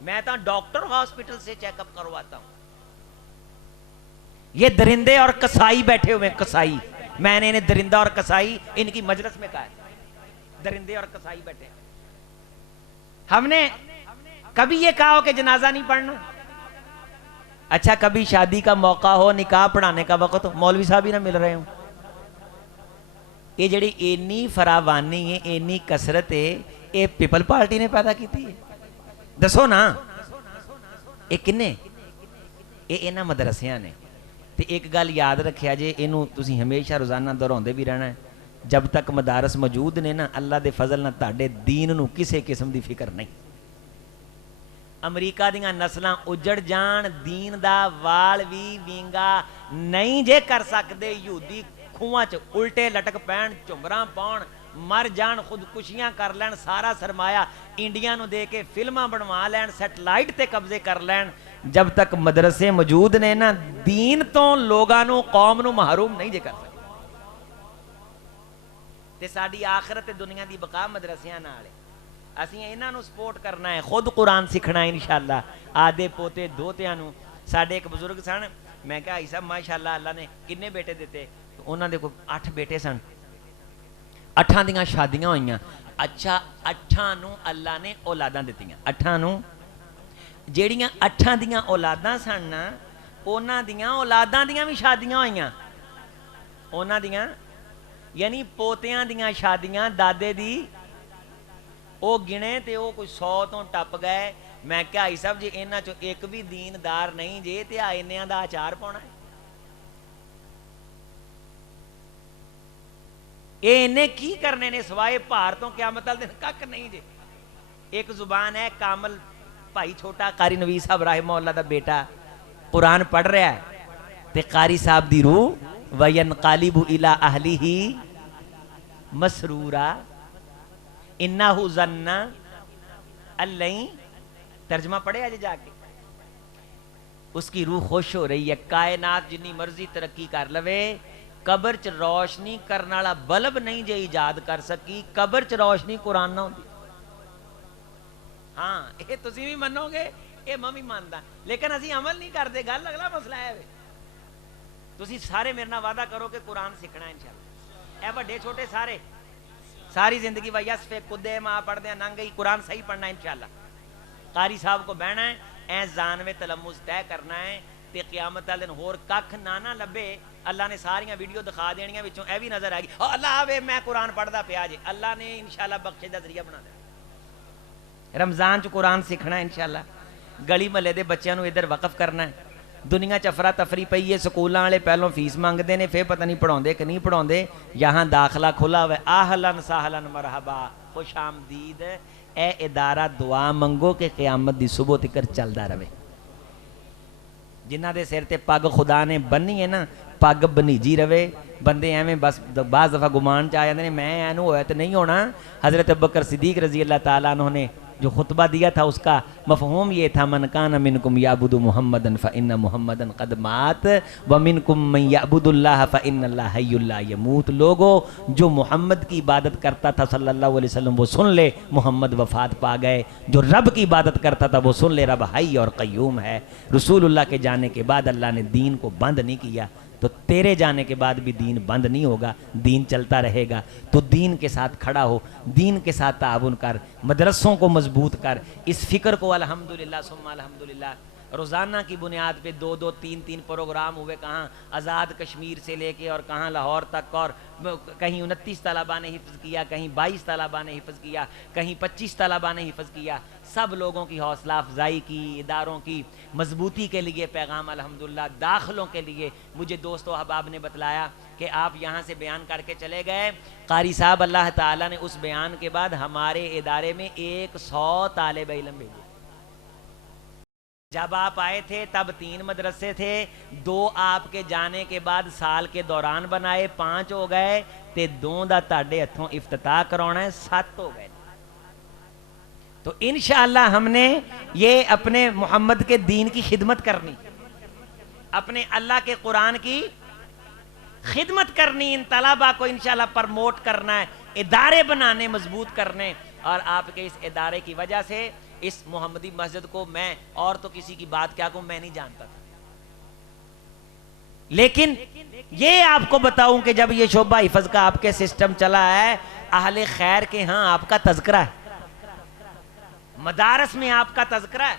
मैं तो डॉक्टर हॉस्पिटल से चेकअप करवाता हूं। ये दरिंदे और कसाई बैठे हुए, कसाई। मैंने इन्हें दरिंदा और कसाई इनकी मजलिस में कहा है, दरिंदे और कसाई बैठे। हमने कभी ये कहा हो कि जनाजा नहीं पढ़ना? अच्छा, कभी शादी का मौका हो, निकाह पढ़ाने का वक्त हो, मौलवी साहब ही ना मिल रहे हो। ये जड़ी इन्नी फरावानी है, इन्नी कसरत है, ये पीपल पार्टी ने पैदा की थी? दसो ना, ये किन्ने? ये इन्हां मदरसियां ने। ते एक गल याद रखिया जे, इनू तुसीं हमेशा रोजाना दोहराउंदे भी रहना है, जब तक मदारस मौजूद ने ना, अल्लाह दे फजल ना तुहाडे दीन नू किसी किस्म की फिक्र नहीं। अमरीका दीयां नस्लां उजड़ जान, दीन दा वाल भी विंगा नहीं जे कर सकते। यहूदी खूहां च उल्टे लटक पैण, झुमरां पाउण, मर जान, खुदकुशियां कर लैण, सारा सरमाया इंडिया नू दे के फिल्मां बनवा लैण, सैटेलाइट ते कब्जे कर लैण, जब तक मदरसे मौजूद ने ना, दीन तो लोगां नू कौम नू महरूम नहीं जे कर सकते। ते साडी आखिरत दुनिया दी बका मदरसियां नाल है। असीं इन्हां नू सपोर्ट करना है, खुद कुरान सीखना है इंशाअल्लाह। आदे पोते दोतियां नू। साडे एक बुजुर्ग सन, मैं कहा भाई साहब माशाअल्लाह अल्लाह ने किन्ने बेटे दिते? तो उन्होंने को 8 बेटे सन, 8 दियां शादियां होईयां। अच्छा 8 नूं अल्लाह ने औलादां दित्तियां। 8 नूं ਜਿਹੜੀਆਂ 8 ਦੀਆਂ औलादां सन ना ਉਹਨਾਂ ਦੀਆਂ औलादां ਦੀਆਂ भी शादियां होईयां। ਉਹਨਾਂ ਦੀਆਂ यानी पोतियां ਦੀਆਂ शादियां दादे दी ਉਹ गिने तो वो कोई 100 तो टप गए। मैं क्या भाई साहब जी इन्हां चों एक भी दीनदार नहीं जे ते आ इन्नियां दा अचार पाउणा है। ये इन्हें की करने ने सवाए भार तो क़यामत वाले दिन कख नहीं जे। एक जुबान है कामल भाई छोटा कारी नवीस साहब राहिमहुल्लाह दा बेटा कुरान पढ़ रहा है ते कारी साहब दी रूह वयनकालिबु इला अहलिही मसरूरा इन्नहु ज़न्ना अल्लई। तर्जमा पढ़े आज जाके, उसकी रूह खुश हो रही है। कायनात जिन्नी मर्जी तरक्की कर लवे, कबर च रोशनी करने वाला बल्ब नहीं जे ईजाद कर सकी, कबर च रोशनी कुरान ना होंदी। हाँ ये तुसी भी मनोगे, ये मैं भी मानदा, लेकिन असी अमल नहीं करते। गल अगला मसला है। तुसी सारे मेरे नाल वादा करो कि कुरान सीखना इंशाअल्लाह। ए बड़े छोटे सारे सारी जिंदगी वयसफे कुदे माँ पढ़ते हैं नंग ही, कुरान सही पढ़ना इंशाअल्लाह। कारी साहब को बहना है, ऐ जानवे तलमुज तय करना है ते क़यामत वाले दिन होर कख ना लभे। अल्लाह ने सारियां वीडियो दिखा देनियां, विचों ए भी नजर आएगी अल्लाह वे मैं कुरान पढ़दा पिया जे। अल्लाह ने इंशाअल्लाह बख्शे दा जरिया बना देना। रमजान च कुरान सीखना इंशाअल्लाह। गली महल्ले के बच्चों को इधर वकफ करना है। दुनिया च अफरा तफरी पई है, स्कूलों वाले पहलों फीस मंगते हैं, फिर पता नहीं पढ़ाते कि नहीं पढ़ाते। यहाँ दाखला खुला हुआ, आहलन साहलन मरहबा खुश आमदीद। ए इदारा दुआ मंगो कि क़यामत दी सुबह तक चलता रहे। जिन्हां दे सिर ते पग खुदा ने बन्नी है ना, पग बनीजी रवे। बंदे एवं बस बाज़ दफ़ा गुमान च आ जाते हैं मैं एनू होया तो नहीं होना। हज़रत अबू बकर सिद्दीक़ रज़ी अल्लाह ताला अन्हु ने जो खुतबा दिया था उसका मफ़हूम ये था, मन कान मिनकुम याबुदु मुहम्मदन फ़इन्ना मुहम्मदन क़द मात व मिनकुम मन याबुदुल्लाह फ़इन्नल्लाह हय्युल ला यमूत। लोगों जो मोहम्मद की इबादत करता था सल्लल्लाहु अलैहि वसल्लम वो सुन ले, मोहम्मद वफ़ात पा गए। जो रब की इबादत करता था वो सुन ले, रब हई और क़य्यूम है। रसूलुल्लाह के जाने के बाद अल्लाह ने दीन को बंद नहीं किया, तो तेरे जाने के बाद भी दीन बंद नहीं होगा, दीन चलता रहेगा। तो दीन के साथ खड़ा हो, दीन के साथ ताउन कर, मदरसों को मजबूत कर। इस फिक्र को अल्हम्दुलिल्लाह सुम्मा अल्हम्दुलिल्लाह रोज़ाना की बुनियाद पे 2-2 3-3 प्रोग्राम हुए। कहाँ आज़ाद कश्मीर से लेके और कहाँ लाहौर तक, और कहीं 29 तलबा ने हिफ्ज़ किया, कहीं 22 तलबा ने हिफ्ज़ किया, कहीं 25 तलबा ने हिफ्ज़ किया। सब लोगों की हौसला अफजाई की, इदारों की मजबूती के लिए पैगाम अल्हम्दुलिल्लाह। दाखिलों के लिए मुझे दोस्तों अहबाब ने बतलाया कि आप यहाँ से बयान करके चले गए, कारी साहब अल्लाह ताला ने उस बयान के बाद हमारे इदारे में 100 तालिब इल्म भेजे। जब आप आए थे तब 3 मदरसे थे, 2 आपके जाने के बाद साल के दौरान बनाए, 5 हो गए, ते 2 दा ताड़े हथों इफ्तिताह कराना है, 7 हो गए। तो इंशाअल्लाह हमने ये अपने मोहम्मद के दीन की खिदमत करनी, अपने अल्लाह के कुरान की खिदमत करनी। इन तलबा को इंशाअल्लाह प्रमोट करना है, इदारे बनाने, मजबूत करने। और आपके इस इदारे की वजह से इस मोहम्मदी मस्जिद को मैं और तो किसी की बात क्या कहूं, मैं नहीं जानता था। लेकिन ये आपको बताऊं कि जब ये शोभा हिफज का आपके सिस्टम चला है, अहले खैर के यहाँ आपका तज़किरा है, मदारस में आपका तज़किरा है,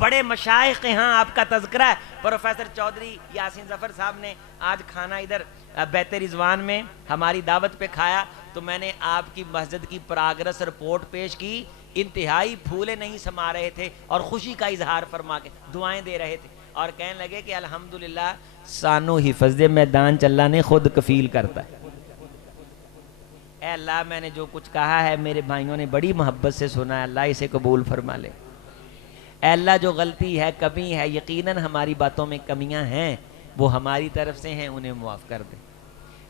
बड़े मशाइख के यहाँ आपका तज़किरा है। प्रोफेसर चौधरी यासीन ज़फ़र साहब ने आज खाना इधर बैते रिजवान में हमारी दावत पे खाया, तो मैंने आपकी मस्जिद की प्रोग्रेस रिपोर्ट पेश की। इंतहाई फूले नहीं समा रहे थे और खुशी का इजहार फरमा के दुआएं दे रहे थे और कहने लगे कि अल्हम्दुलिल्लाह सानू हिफज़ मैदान अल्लाह ने खुद कफील करता है। ऐ अल्लाह मैंने जो कुछ कहा है मेरे भाइयों ने बड़ी मोहब्बत से सुना है, अल्लाह इसे कबूल फरमा ले। ऐ अल्लाह जो गलती है, कमी है, यकीनन हमारी बातों में कमियां हैं, वो हमारी तरफ से हैं, उन्हें मुआफ़ कर दे।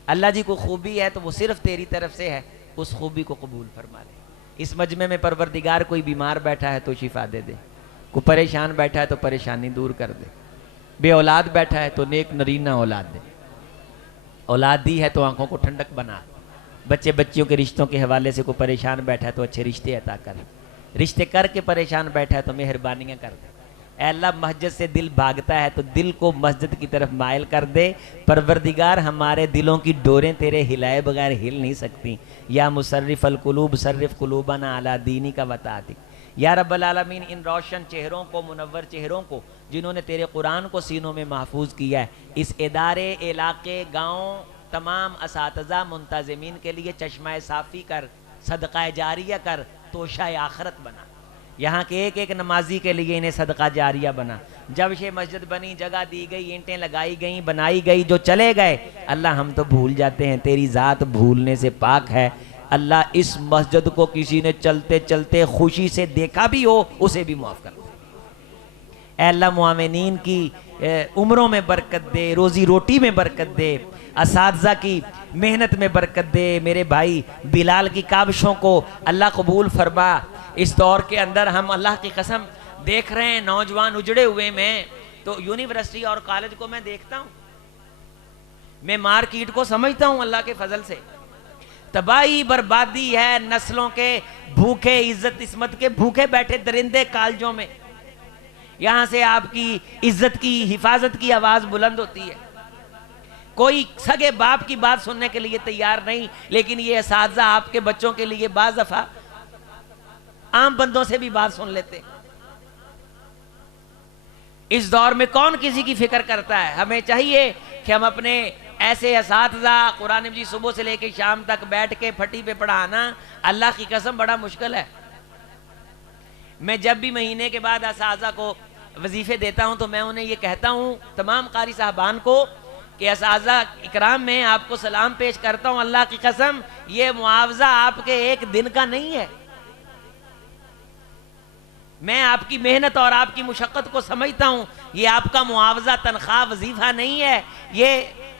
अल्लाह जी को खूबी है तो वो सिर्फ तेरी तरफ से है, उस खूबी को कबूल फरमा ले। इस मजमे में परवरदिगार कोई बीमार बैठा है तो शिफा दे दे, कोई परेशान बैठा है तो परेशानी दूर कर दे, बे औलाद बैठा है तो नेक नरीना औलाद दे, औलाद दी है तो आंखों को ठंडक बना, बच्चे बच्चियों के रिश्तों के हवाले से कोई परेशान बैठा है तो अच्छे रिश्ते अता कर, रिश्ते करके परेशान बैठा है तो मेहरबानियाँ कर दे। ऐ अल्लाह मस्जिद से दिल भागता है तो दिल को मस्जिद की तरफ माइल कर दे। परवरदिगार हमारे दिलों की डोरें तेरे हिलाए बगैर हिल नहीं सकती। या मुसर्रिफ अल कुलूब सर्रिफ कुलूबना अला दीनी का वताती। या रब्बल आलमीन, इन रोशन चेहरों को, मुनव्वर चेहरों को जिन्होंने तेरे कुरान को सीनों में महफूज किया है, इस इदारे, इलाके, गाँव, तमाम असातिज़ा मुंतज़िमीन के लिए चश्मा साफ़ी कर, सदका जारिया कर, तोशा आखरत बना। यहाँ के एक एक नमाजी के लिए इन्हें सदका जारिया बना। जब ये मस्जिद बनी, जगह दी गई, ईंटें लगाई गई, बनाई गई, जो चले गए, अल्लाह हम तो भूल जाते हैं, तेरी ज़ात भूलने से पाक है। अल्लाह इस मस्जिद को किसी ने चलते चलते खुशी से देखा भी हो, उसे भी माफ़ कर दे। ऐ अल्लाह मुआमिनीन की उम्रों में बरकत दे, रोज़ी रोटी में बरकत दे, असातिज़ा की मेहनत में बरकत दे। मेरे भाई बिलाल की काबिशों को अल्लाह कबूल फरमा। इस दौर के अंदर हम अल्लाह की कसम देख रहे हैं नौजवान उजड़े हुए में, तो यूनिवर्सिटी और कॉलेज को मैं देखता हूँ, मैं मार्केट को समझता हूँ अल्लाह के फजल से। तबाही बर्बादी है, नस्लों के भूखे, इज्जत इस्मत के भूखे बैठे दरिंदे कॉलेजों में। यहां से आपकी इज्जत की हिफाजत की आवाज बुलंद होती है, कोई सगे बाप की बात सुनने के लिए तैयार नहीं, लेकिन ये असातिज़ा आपके बच्चों के लिए बाज़ दफा आम बंदों से भी बात सुन लेते। इस दौर में कौन किसी की फिक्र करता है? हमें चाहिए कि हम अपने ऐसे असातिज़ा, कुरान मजीद सुबह से लेकर शाम तक बैठ के फटी पे पढ़ाना अल्लाह की कसम बड़ा मुश्किल है। मैं जब भी महीने के बाद असातिज़ा को वजीफे देता हूं तो मैं उन्हें ये कहता हूं, तमाम कारी साहबान को, कि असातिज़ा इकराम में आपको सलाम पेश करता हूं, अल्लाह की कसम ये मुआवजा आपके एक दिन का नहीं है। मैं आपकी मेहनत और आपकी मुशक्क़त को समझता हूं, ये आपका मुआवजा तनख्वाह वजीफा नहीं है, ये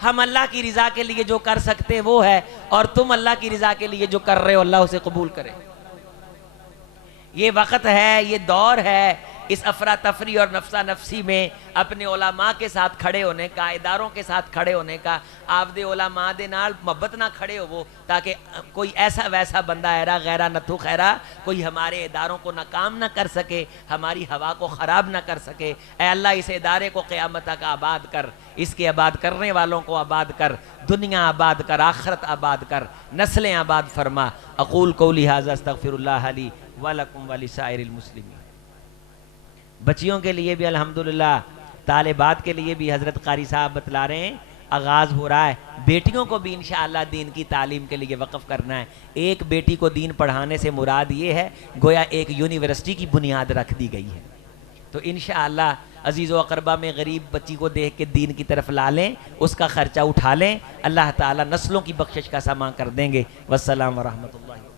हम अल्लाह की रज़ा के लिए जो कर सकते हैं वो है, और तुम अल्लाह की रज़ा के लिए जो कर रहे हो अल्लाह उसे कबूल करे। ये वक़्त है, ये दौर है, इस अफरा तफरी और नफसा नफसी में अपने उलमा के साथ खड़े होने का, इदारों के साथ खड़े होने का। आप दे उलमा दे नाल मोहब्बत ना खड़े हो वो, ताकि कोई ऐसा वैसा बंदा ऐरा गैरा नथु खैरा कोई हमारे इदारों को नाकाम ना कर सके, हमारी हवा को ख़राब ना कर सके। ऐ अल्लाह इस इदारे को क़यामत तक आबाद कर, इसके आबाद करने वालों को आबाद कर, दुनिया आबाद कर, आखरत आबाद कर, नस्लें आबाद फरमा। अक़ूल क़ौली हाज़ा अस्तग़फ़िरुल्लाह ली व लकुम व लिसाइरिल मुस्लिमीन। बच्चियों के लिए भी अल्हम्दुलिल्लाह, तालिबात के लिए भी हज़रत कारी साहब बतला रहे हैं, आगाज़ हो रहा है। बेटियों को भी इंशाअल्लाह दीन की तालीम के लिए वक़फ़ करना है। एक बेटी को दीन पढ़ाने से मुराद ये है गोया एक यूनिवर्सिटी की बुनियाद रख दी गई है। तो इंशाअल्लाह अजीज़ व अक़रबा में गरीब बच्ची को देख के दीन की तरफ ला लें, उसका ख़र्चा उठा लें, अल्लाह ताला नस्लों की बख्शिश का सामान कर देंगे। वस्सलाम व रहमतुल्लाहि।